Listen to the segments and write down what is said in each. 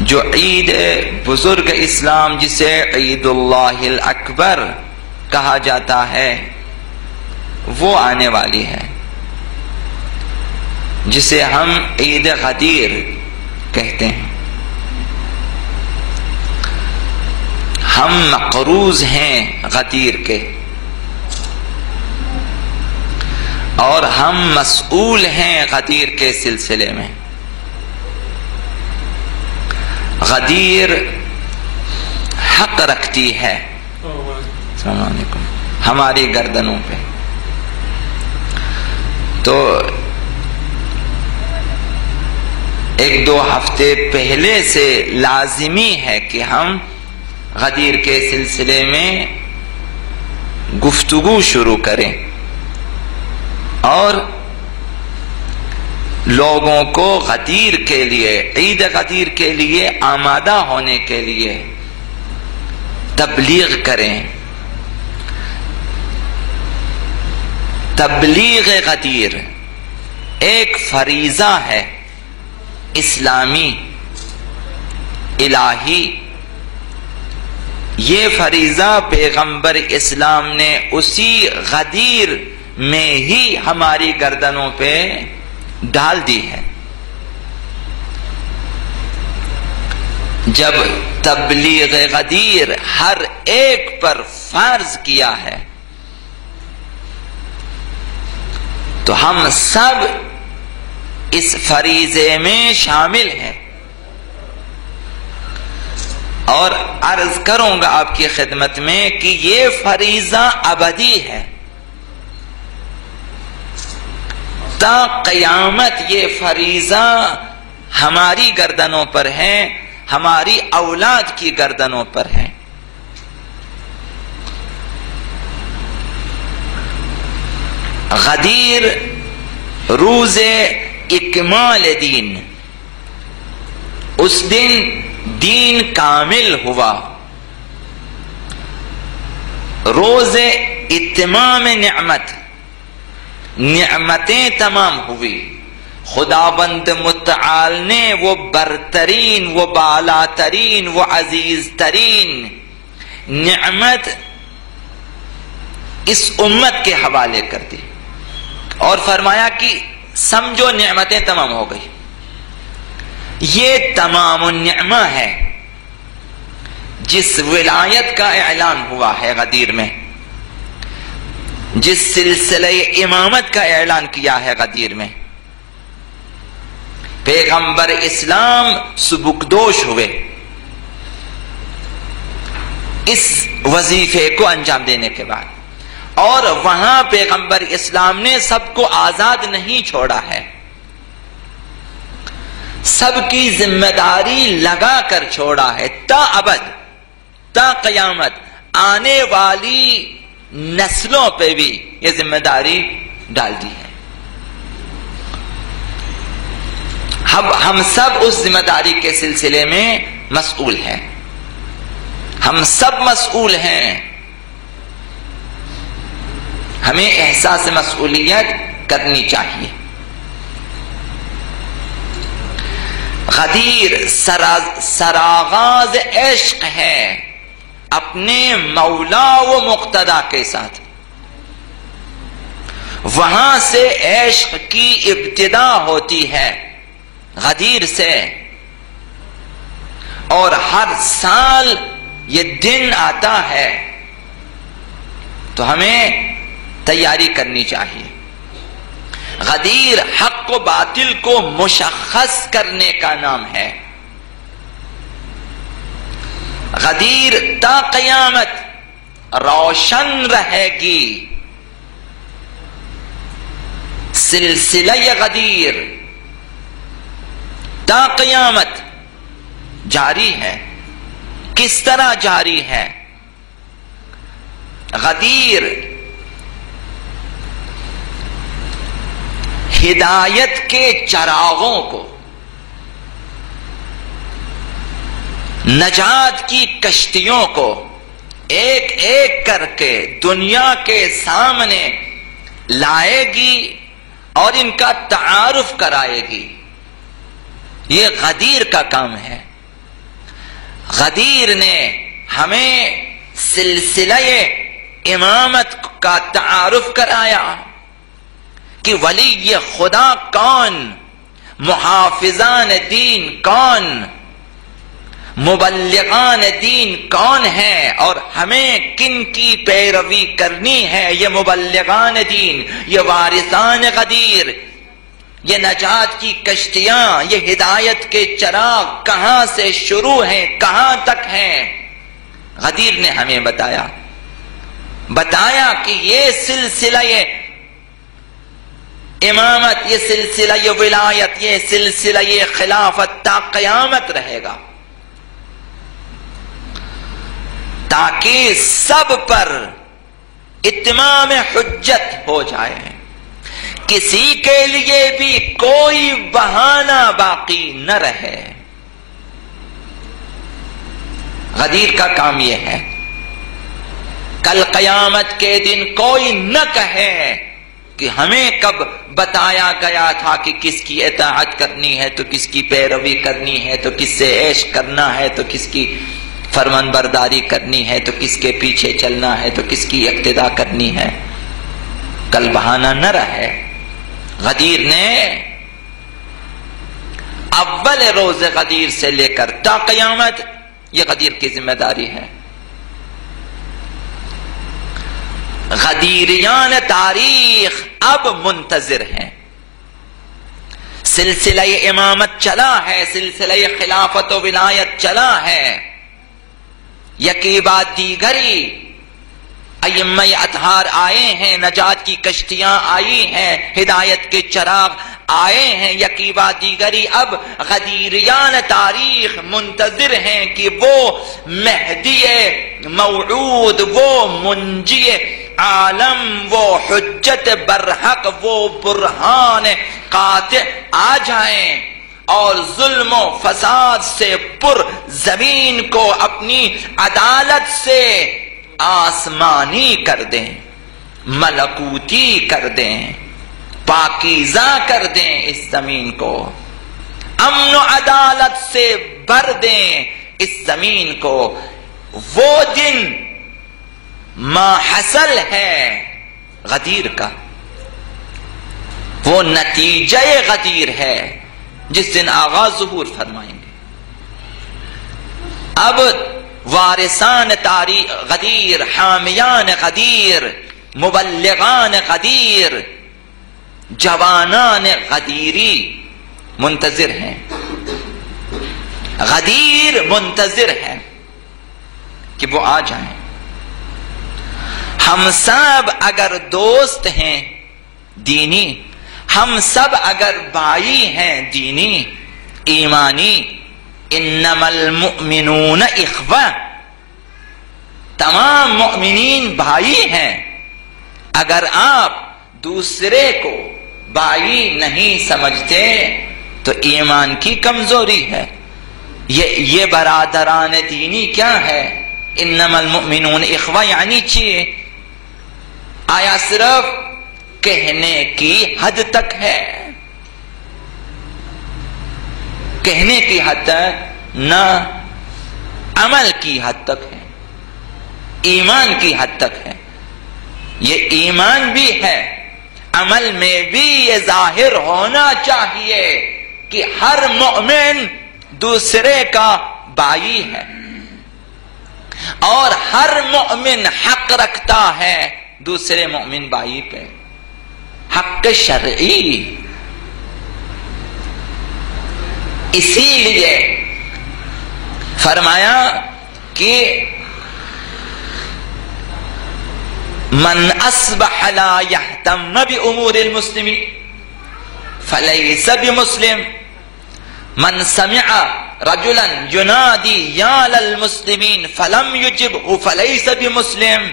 جو عید بزرگ اسلام جسے عید اللہ الاکبر کہا جاتا ہے وہ آنے والی ہے، جسے ہم عید غدیر کہتے ہیں۔ ہم مقروض ہیں غدیر کے، اور ہم مسئول ہیں غدیر کے سلسلے میں۔ غدیر حق رکھتی ہے السلام علیکم ہماری گردنوں پہ۔ تو ایک دو ہفتے پہلے سے لازمی ہے کہ ہم غدیر کے سلسلے میں گفتگو شروع کریں اور لوگوں کو غدیر کے لیے، عید غدیر کے لیے آمادہ ہونے کے لیے تبلیغ کریں۔ تبلیغ غدیر ایک فریضہ ہے اسلامی الہی۔ یہ فریضہ پیغمبر اسلام نے اسی غدیر میں ہی ہماری گردنوں پہ ڈال دی ہے۔ جب تبلیغ غدیر ہر ایک پر فرض کیا ہے تو ہم سب اس فریضے میں شامل ہیں۔ اور عرض کروں گا آپ کی خدمت میں کہ یہ فریضہ ابدی ہے، تا قیامت یہ فریضہ ہماری گردنوں پر ہے، ہماری اولاد کی گردنوں پر ہے۔ غدیر روز اکمال دین، اس دن دین کامل ہوا، روز اتمام نعمت، نعمتیں تمام ہوئی۔ خداوند متعال نے وہ برترین، وہ بالا ترین، وہ عزیز ترین نعمت اس امت کے حوالے کر دی اور فرمایا کہ سمجھو نعمتیں تمام ہو گئی۔ یہ تمام النعمہ ہے جس ولایت کا اعلان ہوا ہے غدیر میں، جس سلسلہ امامت کا اعلان کیا ہے غدیر میں۔ پیغمبر اسلام سبکدوش ہوئے اس وظیفے کو انجام دینے کے بعد، اور وہاں پیغمبر اسلام نے سب کو آزاد نہیں چھوڑا ہے، سب کی ذمہ داری لگا کر چھوڑا ہے، تا ابد، تا قیامت آنے والی نسلوں پہ بھی یہ ذمہ داری ڈال دی ہے۔ ہم سب اس ذمہ داری کے سلسلے میں مسئول ہیں، ہم سب مسئول ہیں۔ ہمیں احساس مسئولیت کرنی چاہیے۔ غدیر سراغاز عشق ہے اپنے مولا و مقتدا کے ساتھ، وہاں سے عشق کی ابتدا ہوتی ہے غدیر سے، اور ہر سال یہ دن آتا ہے تو ہمیں تیاری کرنی چاہیے۔ غدیر حق و باطل کو مشخص کرنے کا نام ہے۔ غدیر تا قیامت روشن رہے گی، سلسلہ غدیر تا قیامت جاری ہے۔ کس طرح جاری ہے؟ غدیر ہدایت کے چراغوں کو، نجات کی کشتیوں کو ایک ایک کر کے دنیا کے سامنے لائے گی اور ان کا تعارف کرائے گی۔ یہ غدیر کا کام ہے۔ غدیر نے ہمیں سلسلہ امامت کا تعارف کرایا کہ ولی خدا کون، محافظان دین کون، مبلغان دین کون ہیں، اور ہمیں کن کی پیروی کرنی ہے۔ یہ مبلغان دین، یہ وارثان غدیر، یہ نجات کی کشتیاں، یہ ہدایت کے چراغ کہاں سے شروع ہیں، کہاں تک ہیں، غدیر نے ہمیں بتایا کہ یہ سلسلہ امامت، یہ سلسلہ ولایت، یہ سلسلہ خلافت تا قیامت رہے گا، تاکہ سب پر اتمام حجت ہو جائے، کسی کے لیے بھی کوئی بہانہ باقی نہ رہے۔ غدیر کا کام یہ ہے، کل قیامت کے دن کوئی نہ کہے کہ ہمیں کب بتایا گیا تھا کہ کس کی اطاعت کرنی ہے تو کس کی پیروی کرنی ہے، تو کس سے عیش کرنا ہے تو کس کی فرمان برداری کرنی ہے، تو کس کے پیچھے چلنا ہے تو کس کی اقتداء کرنی ہے۔ کل بہانہ نہ رہے۔ غدیر نے اول روز غدیر سے لے کر تا قیامت یہ غدیر کی ذمہ داری ہے۔ غدیریان تاریخ اب منتظر ہیں، سلسلہ امامت چلا ہے، سلسلہ خلافت و ولایت چلا ہے، یکی بعد دیگری ائمہ اطہار آئے ہیں، نجات کی کشتیاں آئی ہیں، ہدایت کے چراغ آئے ہیں، یکی بعد دیگری اب غدیریان تاریخ منتظر ہیں کہ وہ مہدی موعود، وہ منجی عالم، وہ حجت برحق، وہ برہان قاطع آ جائیں اور ظلم و فساد سے پر زمین کو اپنی عدالت سے آسمانی کر دیں، ملکوتی کر دیں، پاکیزہ کر دیں، اس زمین کو امن و عدالت سے بھر دیں اس زمین کو۔ وہ دن ما حصل ہے غدیر کا، وہ نتیجہ غدیر ہے جس دن آغا ظہور فرمائیں گے۔ اب وارثان تاریخ غدیر، حامیان غدیر، مبلغان غدیر، جوانان غدیری منتظر ہیں، غدیر منتظر ہے کہ وہ آ جائیں۔ ہم سب اگر دوست ہیں دینی، ہم سب اگر بھائی ہیں دینی ایمانی، انما المؤمنون اخوہ، تمام مؤمنین بھائی ہیں، اگر آپ دوسرے کو بھائی نہیں سمجھتے تو ایمان کی کمزوری ہے۔ یہ برادران دینی کیا ہے؟ انما المؤمنون اخوہ یعنی چیئے؟ آیا صرف کہنے کی حد تک ہے؟ کہنے کی حد تک نہ، عمل کی حد تک ہے، ایمان کی حد تک ہے۔ یہ ایمان بھی ہے، عمل میں بھی یہ ظاہر ہونا چاہیے کہ ہر مومن دوسرے کا بھائی ہے اور ہر مومن حق رکھتا ہے دوسرے مومن بھائی پہ، حق شرعی۔ اسی لیے فرمایا کہ من اصبح لا يهتم بامور المسلمين فليس بمسلم، من سمع رجلا ينادي يا للمسلمين فلم يجبه فليس بمسلم۔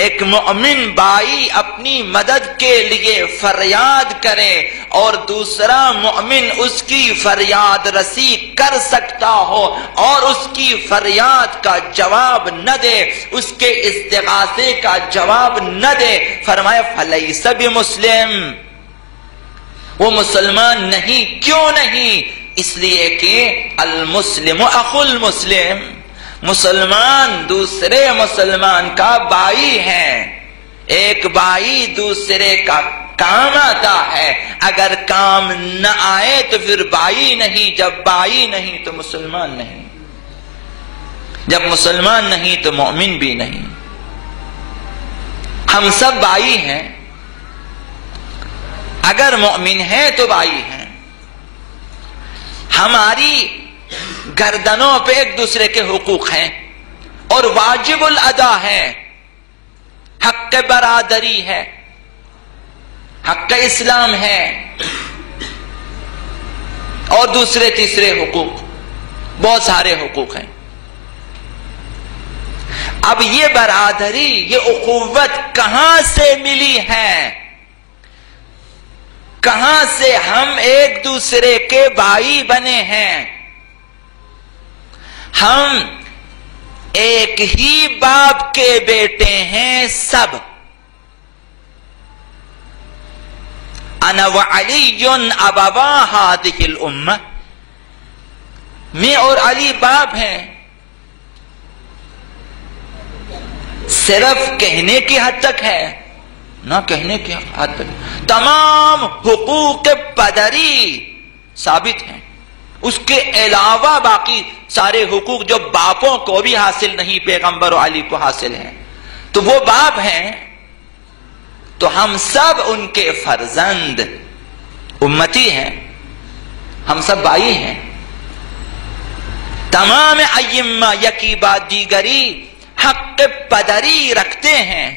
ایک مومن بھائی اپنی مدد کے لیے فریاد کرے اور دوسرا مومن اس کی فریاد رسی کر سکتا ہو اور اس کی فریاد کا جواب نہ دے، اس کے استغاثے کا جواب نہ دے، فرمایا فلیس بمسلم، وہ مسلمان نہیں۔ کیوں نہیں؟ اس لیے کہ المسلم اخو المسلم، مسلمان دوسرے مسلمان کا بھائی ہے، ایک بھائی دوسرے کا کام آتا ہے، اگر کام نہ آئے تو پھر بھائی نہیں، جب بھائی نہیں تو مسلمان نہیں، جب مسلمان نہیں تو مومن بھی نہیں۔ ہم سب بھائی ہیں، اگر مومن ہیں تو بھائی ہیں، ہماری گردنوں پہ ایک دوسرے کے حقوق ہیں اور واجب الادا ہے، حق برادری ہے، حق اسلام ہے، اور دوسرے تیسرے حقوق، بہت سارے حقوق ہیں۔ اب یہ برادری، یہ اخوت کہاں سے ملی ہے؟ کہاں سے ہم ایک دوسرے کے بھائی بنے ہیں؟ ہم ایک ہی باپ کے بیٹے ہیں سب۔ انا وعلی ابوا هذه الامه، میں اور علی باپ ہیں، صرف کہنے کی حد تک ہے، نہ کہنے کی حد تک تمام حقوق پدری ثابت ہیں، اس کے علاوہ باقی سارے حقوق جو باپوں کو بھی حاصل نہیں، پیغمبر و علی کو حاصل ہیں، تو وہ باپ ہیں، تو ہم سب ان کے فرزند امتی ہیں، ہم سب بھائی ہیں۔ تمام ائمہ یکی بعد دیگری حق پدری رکھتے ہیں۔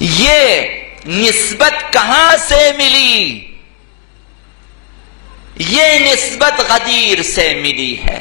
یہ نسبت کہاں سے ملی؟ یہ نسبت غدیر سے ملی ہے۔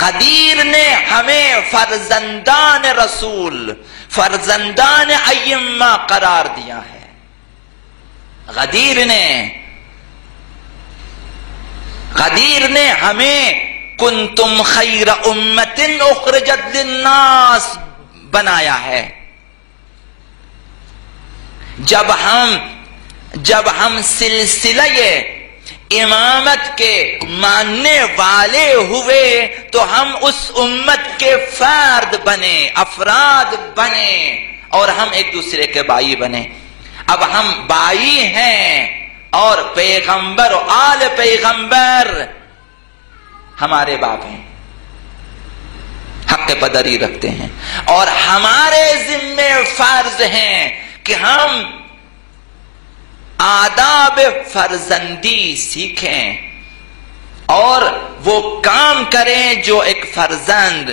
غدیر نے ہمیں فرزندان رسول، فرزندان ائمہ قرار دیا ہے۔ غدیر نے ہمیں کنتم خیر امت اخرجت للناس بنایا ہے۔ جب ہم سلسلہ امامت کے ماننے والے ہوئے تو ہم اس امت کے فرد بنے، افراد بنے، اور ہم ایک دوسرے کے بھائی بنے۔ اب ہم بھائی ہیں اور پیغمبر و آل پیغمبر ہمارے باپ ہیں، حق پدری رکھتے ہیں، اور ہمارے ذمے فرض ہیں کہ ہم آداب فرزندی سیکھیں اور وہ کام کریں جو ایک فرزند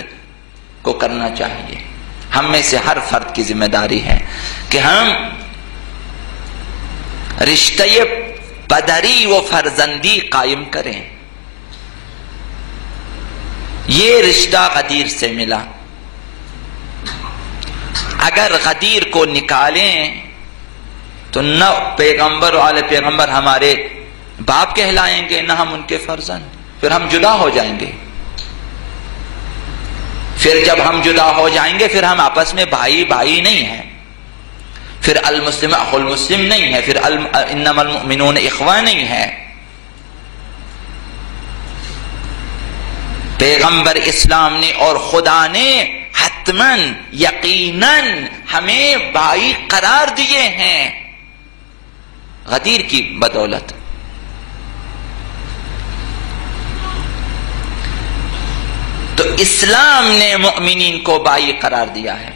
کو کرنا چاہیے۔ ہم میں سے ہر فرد کی ذمہ داری ہے کہ ہم رشتہ پدری و فرزندی قائم کریں۔ یہ رشتہ غدیر سے ملا، اگر غدیر کو نکالیں تو نہ پیغمبر و آل پیغمبر ہمارے باپ کہلائیں گے، نہ ہم ان کے فرزند، پھر ہم جدا ہو جائیں گے۔ پھر جب ہم جدا ہو جائیں گے پھر ہم آپس میں بھائی بھائی نہیں ہیں، پھر المسلم اخو المسلم نہیں ہے، پھر انما المؤمنون اخوہ نہیں ہے۔ پیغمبر اسلام نے اور خدا نے حتماً یقیناً ہمیں بھائی قرار دیے ہیں غدیر کی بدولت۔ تو اسلام نے مؤمنین کو بھائی قرار دیا ہے۔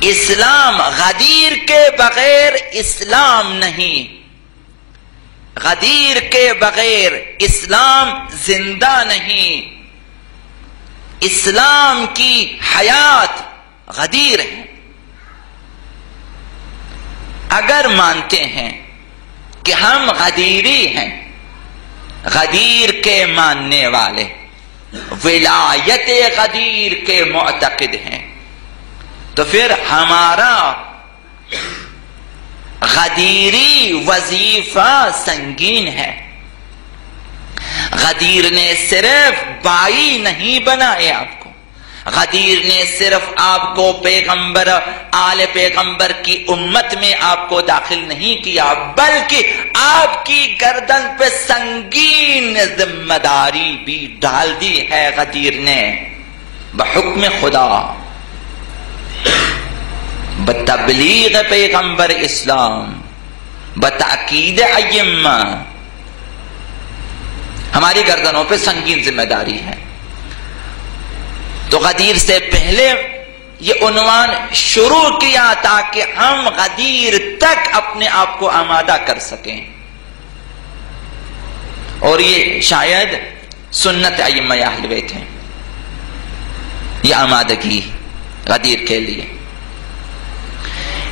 اسلام غدیر کے بغیر اسلام نہیں، غدیر کے بغیر اسلام زندہ نہیں۔ اسلام کی حیات غدیر ہے۔ اگر مانتے ہیں کہ ہم غدیری ہیں، غدیر کے ماننے والے، ولایت غدیر کے معتقد ہیں، تو پھر ہمارا غدیری وظیفہ سنگین ہے۔ غدیر نے صرف بھائی نہیں بنائے آپ کو، غدیر نے صرف آپ کو پیغمبر آل پیغمبر کی امت میں آپ کو داخل نہیں کیا، بلکہ آپ کی گردن پہ سنگین ذمہ داری بھی ڈال دی ہے غدیر نے بحکم خدا، بتبلیغ پیغمبر اسلام، بتاکید ائمہ، ہماری گردنوں پہ سنگین ذمہ داری ہے۔ تو غدیر سے پہلے یہ عنوان شروع کیا تاکہ ہم غدیر تک اپنے آپ کو آمادہ کر سکیں، اور یہ شاید سنت ائمہ اہل بیت ہے، یہ آمادگی غدیر کے لیے۔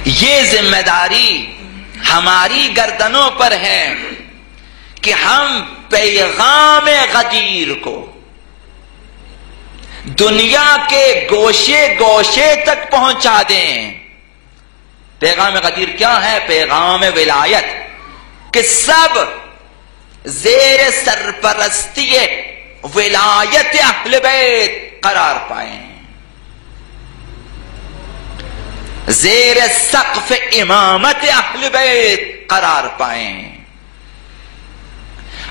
یہ ذمہ داری ہماری گردنوں پر ہے کہ ہم پیغام غدیر کو دنیا کے گوشے گوشے تک پہنچا دیں۔ پیغام غدیر کیا ہے؟ پیغام ولایت، کہ سب زیر سرپرستی ولایت اہل بیت قرار پائیں، زیر سقف امامت اہل بیت قرار پائیں۔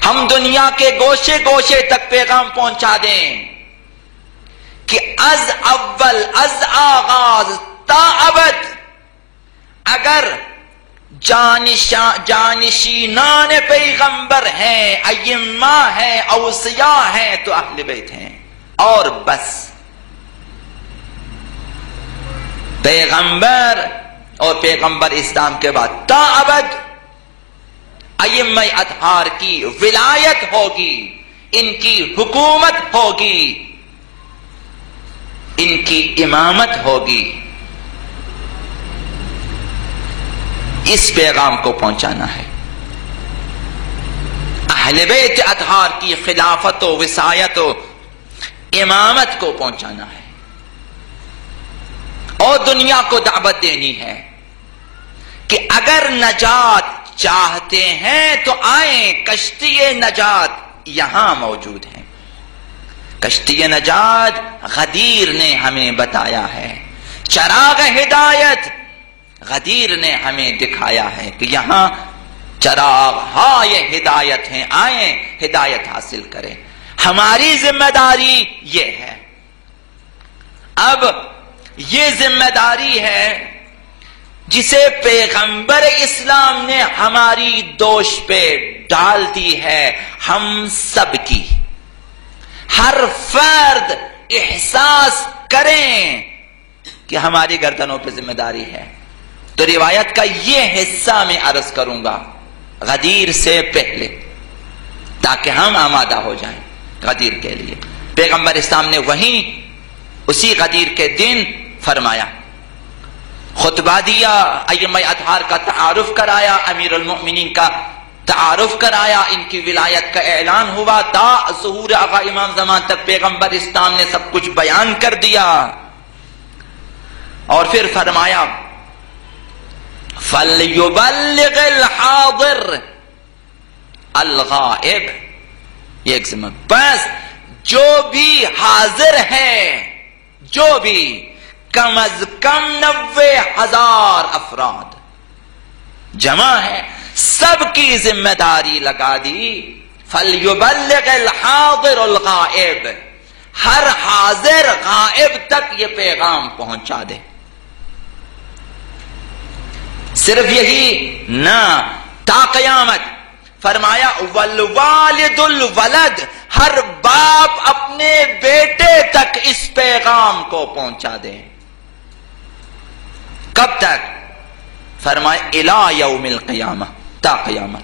ہم دنیا کے گوشے گوشے تک پیغام پہنچا دیں کہ از اول از آغاز تا ابد اگر جانشینان پیغمبر ہیں، ائمہ ہیں، اوصیاء ہیں تو اہل بیت ہیں، اور بس۔ پیغمبر اور پیغمبر اسلام کے بعد تا ابد ائمہ اطہار کی ولایت ہوگی، ان کی حکومت ہوگی، ان کی امامت ہوگی۔ اس پیغام کو پہنچانا ہے، اہل بیت اطہار کی خلافت و وصایت و امامت کو پہنچانا ہے، اور دنیا کو دعوت دینی ہے کہ اگر نجات چاہتے ہیں تو آئیں، کشتی نجات یہاں موجود ہے۔ کشتی نجات غدیر نے ہمیں بتایا ہے، چراغ ہدایت غدیر نے ہمیں دکھایا ہے کہ یہاں چراغ یہ ہدایت ہیں، آئیں ہدایت حاصل کریں۔ ہماری ذمہ داری یہ ہے۔ اب یہ ذمہ داری ہے جسے پیغمبر اسلام نے ہماری دوش پہ ڈال دی ہے، ہم سب کی۔ ہر فرد احساس کریں کہ ہماری گردنوں پہ ذمہ داری ہے۔ تو روایت کا یہ حصہ میں عرض کروں گا غدیر سے پہلے، تاکہ ہم آمادہ ہو جائیں غدیر کے لیے۔ پیغمبر اسلام نے وہیں اسی غدیر کے دن فرمایا، خطبہ دیا، ائمہ اطہار کا تعارف کرایا، امیر المؤمنین کا تعارف کرایا، ان کی ولایت کا اعلان ہوا، تا ظہور آقا امام زمان تک پیغمبر اسلام نے سب کچھ بیان کر دیا، اور پھر فرمایا فَلْيُبَلِّغِ الْحَاضِرِ الْغَائِبِ، یہ ایک ذمہ، بس جو بھی حاضر ہے، جو بھی کم از کم 90,000 افراد جمع ہے، سب کی ذمہ داری لگا دی۔ فَلْيُبَلِّغِ الْحَاضِرُ الْغَائِبِ، ہر حاضر غائب تک یہ پیغام پہنچا دے۔ صرف یہی نہ، تا قیامت۔ فرمایا وَالْوَالِدُ الْوَلَدِ، ہر باپ اپنے بیٹے تک اس پیغام کو پہنچا دے۔ کب تک؟ فرمایا اِلَى يَوْمِ الْقِيَامَةِ، تا قیامت۔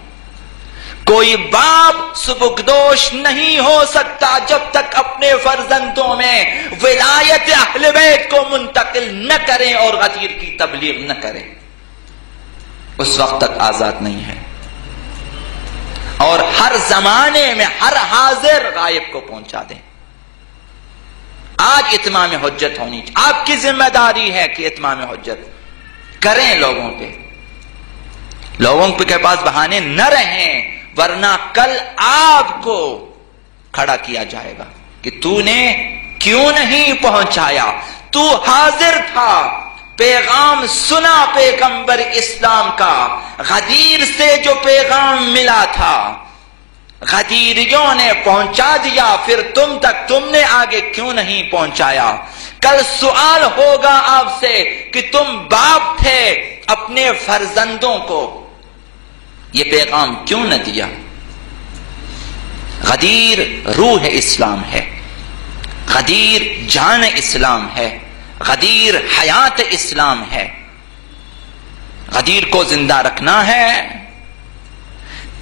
کوئی باپ سبکدوش نہیں ہو سکتا جب تک اپنے فرزندوں میں ولایت اہل بیت کو منتقل نہ کریں اور غدیر کی تبلیغ نہ کریں، اس وقت تک آزاد نہیں ہے۔ اور ہر زمانے میں ہر حاضر غائب کو پہنچا دیں۔ آج اتمام حجت ہونی چاہیے، آپ کی ذمہ داری ہے کہ اتمام حجت کریں لوگوں پہ، لوگوں کے پاس بہانے نہ رہیں، ورنہ کل آپ کو کھڑا کیا جائے گا کہ تو نے کیوں نہیں پہنچایا؟ تو حاضر تھا، پیغام سنا پیغمبر اسلام کا، غدیر سے جو پیغام ملا تھا غدیریوں نے پہنچا دیا، پھر تم تک تم نے آگے کیوں نہیں پہنچایا؟ کل سوال ہوگا آپ سے کہ تم باپ تھے، اپنے فرزندوں کو یہ پیغام کیوں نہ دیا؟ غدیر روح اسلام ہے، غدیر جان اسلام ہے، غدیر حیات اسلام ہے۔ غدیر کو زندہ رکھنا ہے۔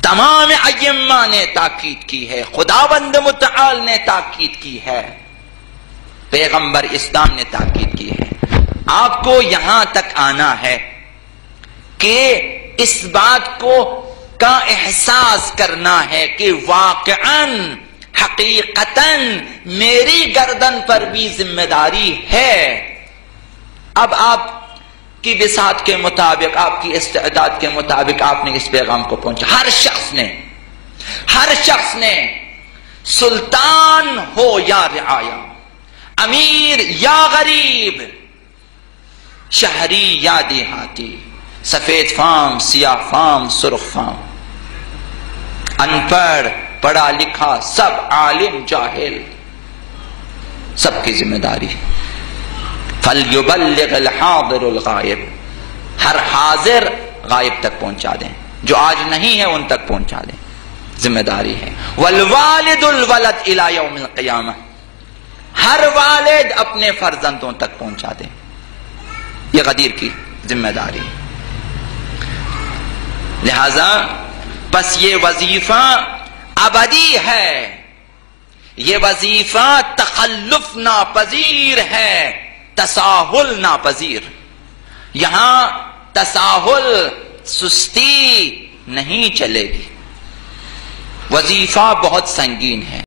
تمام ائمہ نے تاکید کی ہے، خداوند متعال نے تاکید کی ہے، پیغمبر اسلام نے تاکید کی ہے۔ آپ کو یہاں تک آنا ہے کہ اس بات کو کا احساس کرنا ہے کہ واقعاً حقیقتاً میری گردن پر بھی ذمہ داری ہے۔ اب آپ کی وسعت کے مطابق، آپ کی استعداد کے مطابق آپ نے اس پیغام کو پہنچا۔ ہر شخص نے سلطان ہو یا رعایا، امیر یا غریب، شہری یا دیہاتی، سفید فام، سیاہ فام، سرخ فام، ان پڑھ، پڑھا لکھا، سب عالم جاہل، سب کی ذمہ داری۔ فَلْيُبَلِّغِ الْحَاضِرُ الْغَائِبِ، ہر حاضر غائب تک پہنچا دیں، جو آج نہیں ہے ان تک پہنچا دیں، ذمہ داری ہے۔ وَالْوَالِدُ الْوَلَدْ إِلَى يَوْمِ الْقِيَامَةِ، ہر والد اپنے فرزندوں تک پہنچا دیں، یہ غدیر کی ذمہ داری ہے۔ لہذا بس یہ وظیفہ ابدی ہے، یہ وظیفہ تخلف ناپذیر ہے، تساہل ناپذیر۔ یہاں تساہل، سستی نہیں چلے گی، وظیفہ بہت سنگین ہے۔